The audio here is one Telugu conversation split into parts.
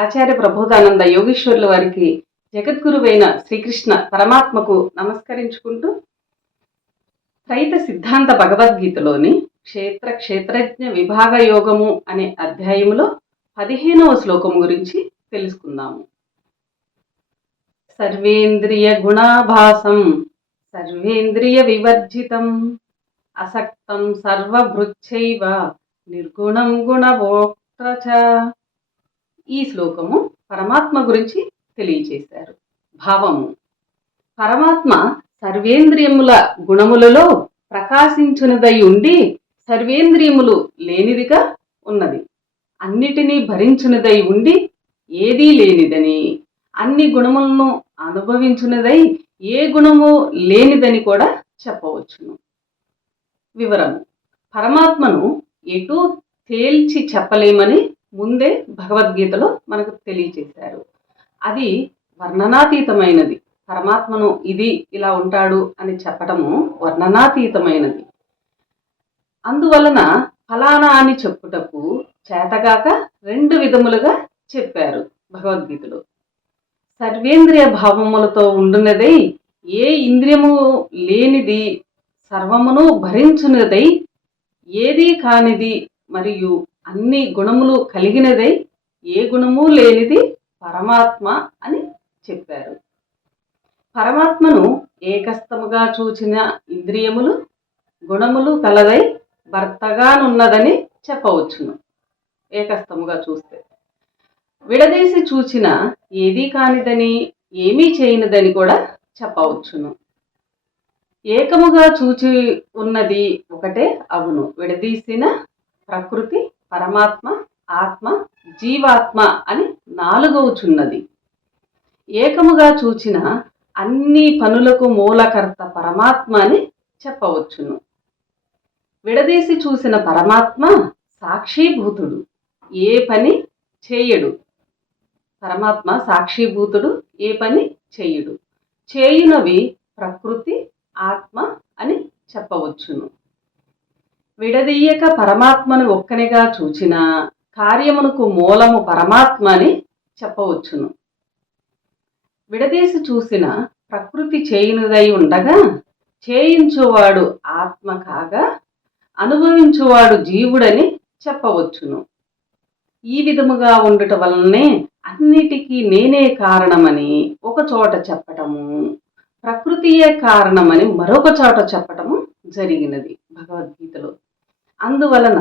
ఆచార్య ప్రబోధానంద యోగీశ్వరుల వారికి జగద్గురువైన శ్రీకృష్ణ పరమాత్మకు నమస్కరించుకుంటూ త్రైత సిద్ధాంత భగవద్గీతలోని క్షేత్రజ్ఞ విభాగ యోగము అనే అధ్యాయములో 15వ శ్లోకము గురించి తెలుసుకుందాము. సర్వేంద్రియ గుణాభాసం సర్వేంద్రియ వివర్జితం అసక్తం సర్వభృచ్చైవ నిర్గుణం గుణభోక్త. ఈ శ్లోకము పరమాత్మ గురించి తెలియచేశారు. భావము: పరమాత్మ సర్వేంద్రియముల గుణములలో ప్రకాశించునదై ఉండి సర్వేంద్రియములు లేనిదిగా ఉన్నది. అన్నిటినీ భరించునదై ఉండి ఏదీ లేనిదని, అన్ని గుణములను అనుభవించునదై ఏ గుణము లేనిదని కూడా చెప్పవచ్చును. వివరము: పరమాత్మను ఎటూ తేల్చి చెప్పలేమని ముందే భగవద్గీతలో మనకు తెలియచేశారు. అది వర్ణనాతీతమైనది. పరమాత్మను ఇది ఇలా ఉంటాడు అని చెప్పటము వర్ణనాతీతమైనది. అందువలన ఫలానా అని చెప్పుటకు చేతగాక 2 విధములుగా చెప్పారు భగవద్గీతలో. సర్వేంద్రియ భావములతో ఉండునదై ఏ ఇంద్రియము లేనిది, సర్వమును భరించునదై ఏదీ కానిది, మరియు అన్ని గుణములు కలిగినదై ఏ గుణము లేనిది పరమాత్మ అని చెప్పారు. పరమాత్మను ఏకస్థముగా చూచిన ఇంద్రియములు గుణములు కలదై భర్తగానున్నదని చెప్పవచ్చును. ఏకస్థముగా చూస్తే విడదీసి చూచిన ఏదీ కానిదని, ఏమీ చేయనిదని కూడా చెప్పవచ్చును. ఏకముగా చూచి ఉన్నది ఒకటే అవును. విడదీసిన ప్రకృతి, పరమాత్మ, ఆత్మ, జీవాత్మ అని 4వచున్నది. ఏకముగా చూచిన అన్ని పనులకు మూలకర్త పరమాత్మ అని చెప్పవచ్చును. విడదీసి చూసిన పరమాత్మ సాక్షిభూతుడు, ఏ పని చేయడు. పరమాత్మ సాక్షిభూతుడు, ఏ పని చేయడు. చేయునవి ప్రకృతి, ఆత్మ అని చెప్పవచ్చును. విడదీయక పరమాత్మను ఒక్కనిగా చూచిన కార్యమునకు మూలము పరమాత్మ అని చెప్పవచ్చును. విడదీసి చూసిన ప్రకృతి చేయునిదై ఉండగా చేయించువాడు ఆత్మ కాగా అనుభవించువాడు జీవుడని చెప్పవచ్చును. ఈ విధముగా ఉండుట వలనే అన్నిటికీ నేనే కారణమని ఒక చోట చెప్పటము, ప్రకృతియే కారణమని మరొక చోట చెప్పటము జరిగినది భగవద్గీతలో. అందువలన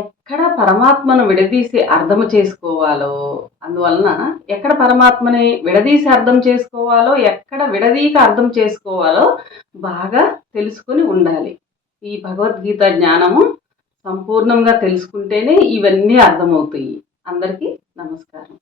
ఎక్కడ పరమాత్మను విడదీసి అర్థము చేసుకోవాలో, ఎక్కడ పరమాత్మని విడదీసి అర్థం చేసుకోవాలో, ఎక్కడ విడదీక అర్థం చేసుకోవాలో బాగా తెలుసుకుని ఉండాలి. ఈ భగవద్గీత జ్ఞానము సంపూర్ణంగా తెలుసుకుంటేనే ఇవన్నీ అర్థమవుతాయి. అందరికీ నమస్కారం.